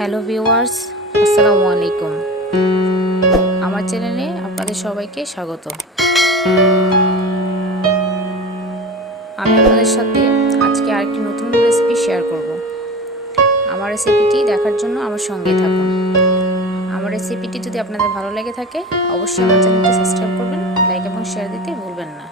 Hello viewers, আসসালামু আলাইকুম। আমার চ্যানেলে আপনাদের সবাইকে স্বাগত। আমি আপনাদের সাথে আজকে আরেকটি নতুন রেসিপি শেয়ার করব। আমার রেসিপিটি দেখার জন্য আমার সঙ্গে থাকুন। আমার রেসিপিটি যদি আপনাদের ভালো লেগে থাকে অবশ্যই আমার চ্যানেলটি সাবস্ক্রাইব করবেন, লাইক এবং শেয়ার দিতে ভুলবেন না।